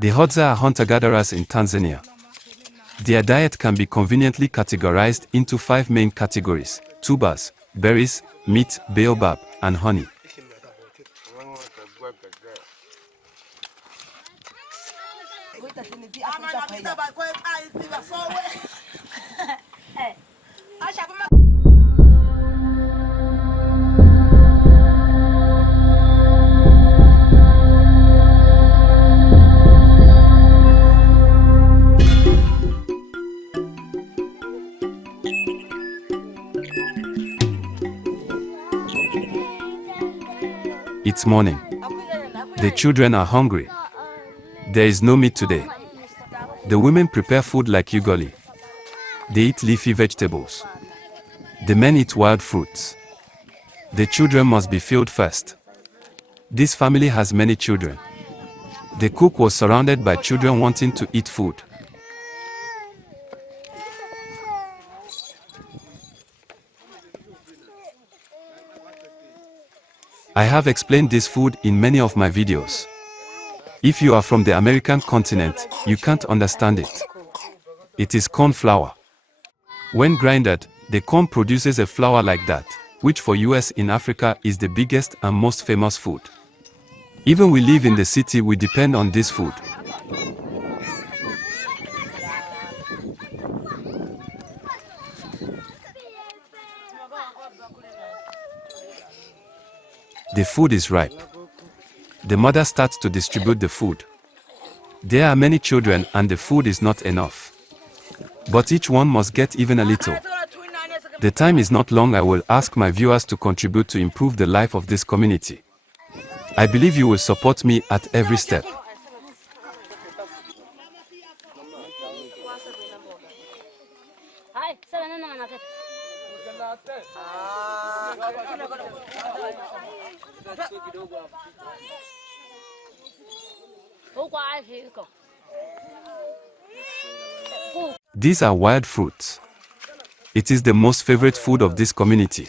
The Hadzabe are hunter-gatherers in Tanzania. Their diet can be conveniently categorized into 5 main categories: tubers, berries, meat, baobab, and honey. It's morning. The children are hungry. There is no meat today. The women prepare food like ugali. They eat leafy vegetables. The men eat wild fruits. The children must be filled first. This family has many children. The cook was surrounded by children wanting to eat food. I have explained this food in many of my videos. If you are from the American continent, you can't understand it. It is corn flour. When grinded, the corn produces a flour like that, which for us in Africa is the biggest and most famous food. Even we live in the city, we depend on this food. The food is ripe. The mother starts to distribute the food. There are many children and the food is not enough. But each one must get even a little. The time is not long. I will ask my viewers to contribute to improve the life of this community. I believe you will support me at every step. These are wild fruits. It is the most favorite food of this community.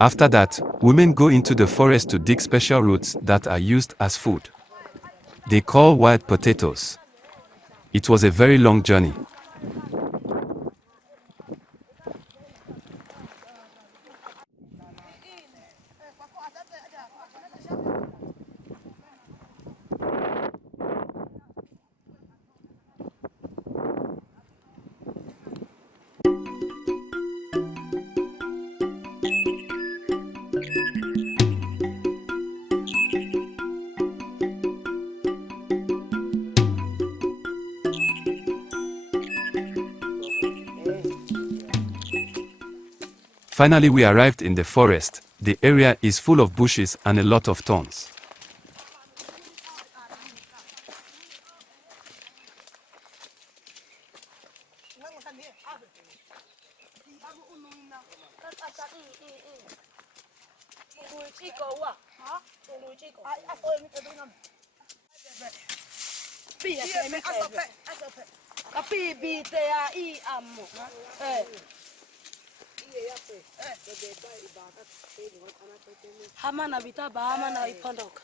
After that, women go into the forest to dig special roots that are used as food. They call wild potatoes. It was a very long journey. Finally, we arrived in the forest. The area is full of bushes and a lot of thorns. Hamana vitaba hamana ipondoka.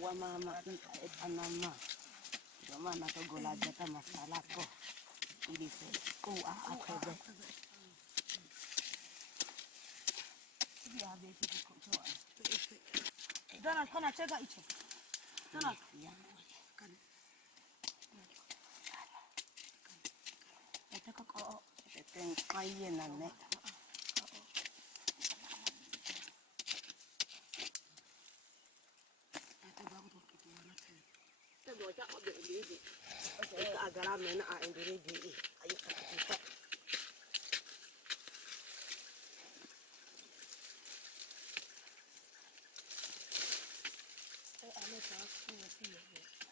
Wa mama anama mama natogola jata masala ko ili se ko akwebe ya beti ko toa dana kona chega icho dana ya kan etaka ko eten kaye na ne agara mena a endure di ayi ka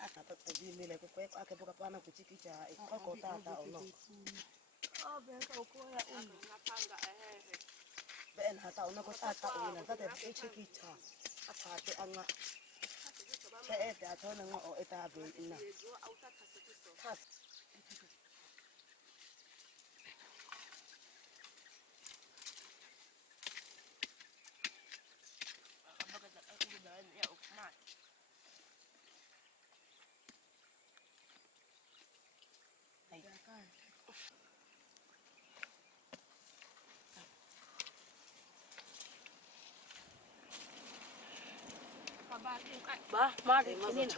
ata tabi mele ko ake boka pana kuchikicha ikoko tata ono be ko ya una panga ben hata ono ko tata una tata ichikicha apate anga ete atona ngo eta be ina kas ba mari kinin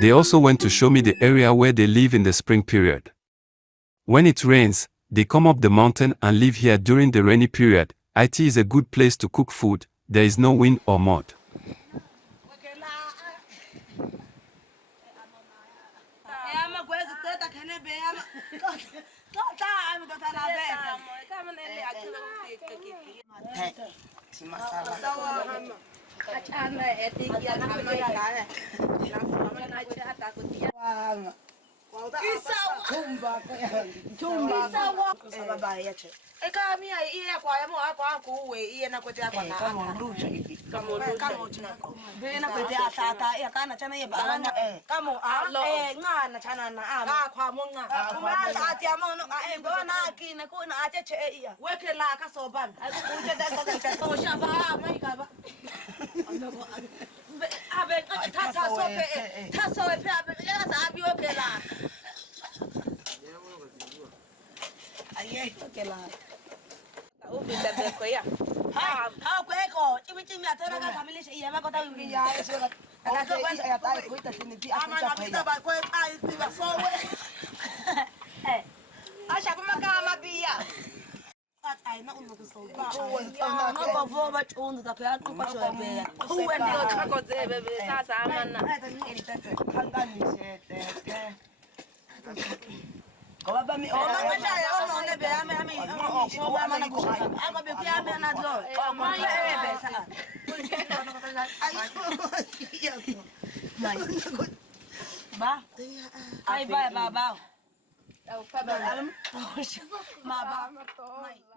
They also went to show me the area where they live in the spring period. When it rains, they come up the mountain and live here during the rainy period. It is a good place to cook food. There is no wind or mud. Abe taso pe abe ya abi okay la. Aye, okay la. Obi bebe ko ya. Ha ko eko, chimi atona ka kamilisha iya makota wili ya eso. Akaka kwanza ya tai kuita chini pia akuita kwa hiyo. Ba ko ai piwa forwe. Asha kuma kama bia. Ai na uno kusoba. No go for ba chondo ta ka tu pa cho be. Uwe ndio chako zebe sasa amana. Kwa baba mi ona kwa shaya ona ne be ame o ba mana ko ako be kia me na do o ma ye be sa ba ai ba ba ba Au pa ba. ma ba